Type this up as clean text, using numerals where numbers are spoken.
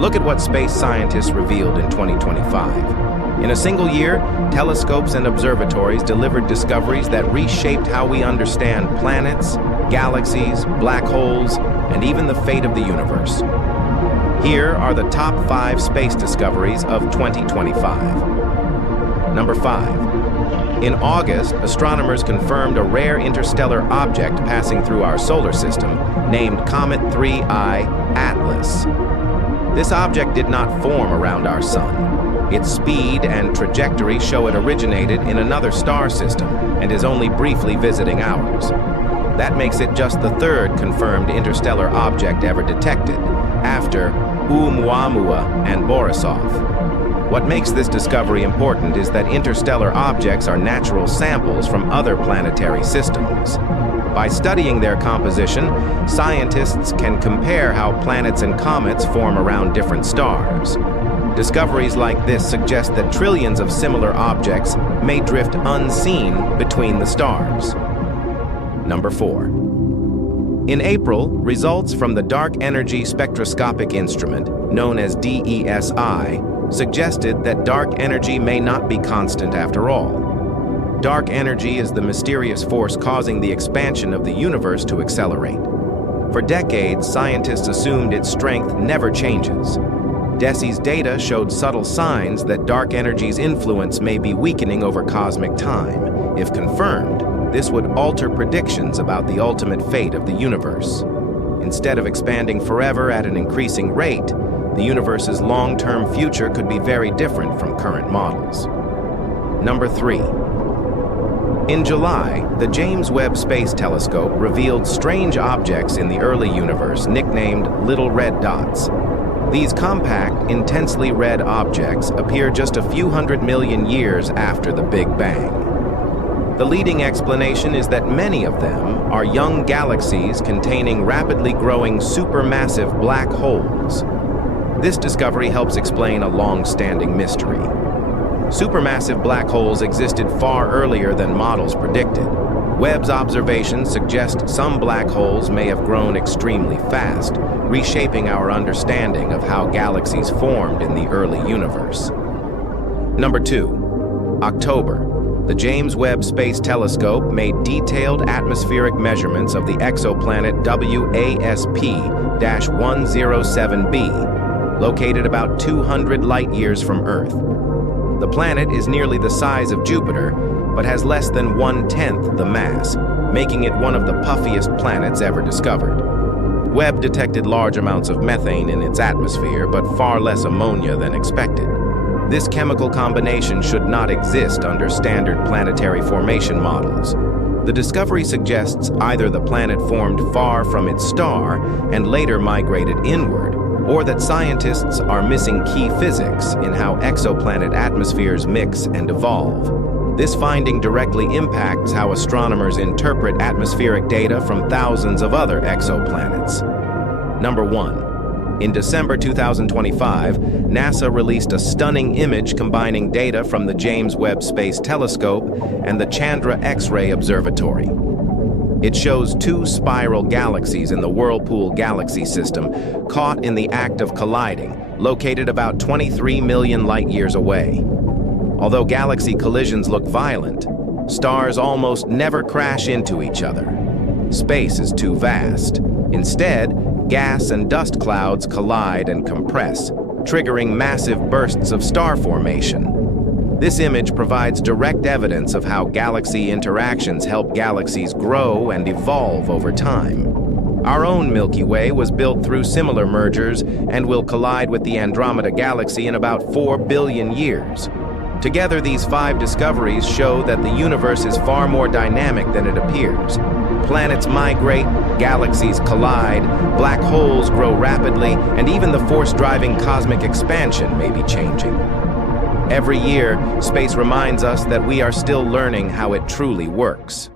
Look at what space scientists revealed in 2025. In a single year, telescopes and observatories delivered discoveries that reshaped how we understand planets, galaxies, black holes, and even the fate of the universe. Here are the top 5 space discoveries of 2025. Number 5. In August, astronomers confirmed a rare interstellar object passing through our solar system, named Comet 3I Atlas. This object did not form around our sun. Its speed and trajectory show it originated in another star system and is only briefly visiting ours. That makes it just the 3rd confirmed interstellar object ever detected, after Oumuamua and Borisov. What makes this discovery important is that interstellar objects are natural samples from other planetary systems. By studying their composition, scientists can compare how planets and comets form around different stars. Discoveries like this suggest that trillions of similar objects may drift unseen between the stars. Number 4. In April, results from the Dark Energy Spectroscopic Instrument, known as DESI, suggested that dark energy may not be constant after all. Dark energy is the mysterious force causing the expansion of the universe to accelerate. For decades, scientists assumed its strength never changes. DESI's data showed subtle signs that dark energy's influence may be weakening over cosmic time. If confirmed, this would alter predictions about the ultimate fate of the universe. Instead of expanding forever at an increasing rate, the universe's long-term future could be very different from current models. Number 3. In July, the James Webb Space Telescope revealed strange objects in the early universe nicknamed little red dots. These compact, intensely red objects appear just a few 100 million years after the Big Bang. The leading explanation is that many of them are young galaxies containing rapidly growing supermassive black holes. This discovery helps explain a long-standing mystery. Supermassive black holes existed far earlier than models predicted. Webb's observations suggest some black holes may have grown extremely fast, reshaping our understanding of how galaxies formed in the early universe. Number 2. October. The James Webb Space Telescope made detailed atmospheric measurements of the exoplanet WASP-107b, located about 200 light-years from Earth. The planet is nearly the size of Jupiter, but has less than 1/10 the mass, making it one of the puffiest planets ever discovered. Webb detected large amounts of methane in its atmosphere, but far less ammonia than expected. This chemical combination should not exist under standard planetary formation models. The discovery suggests either the planet formed far from its star and later migrated inward, or that scientists are missing key physics in how exoplanet atmospheres mix and evolve. This finding directly impacts how astronomers interpret atmospheric data from thousands of other exoplanets. Number 1. In December 2025, NASA released a stunning image combining data from the James Webb Space Telescope and the Chandra X-ray Observatory. It shows 2 spiral galaxies in the Whirlpool galaxy system caught in the act of colliding, located about 23 million light-years away. Although galaxy collisions look violent, stars almost never crash into each other. Space is too vast. Instead, gas and dust clouds collide and compress, triggering massive bursts of star formation. This image provides direct evidence of how galaxy interactions help galaxies grow and evolve over time. Our own Milky Way was built through similar mergers and will collide with the Andromeda Galaxy in about 4 billion years. Together, these 5 discoveries show that the universe is far more dynamic than it appears. Planets migrate, galaxies collide, black holes grow rapidly, and even the force driving cosmic expansion may be changing. Every year, space reminds us that we are still learning how it truly works.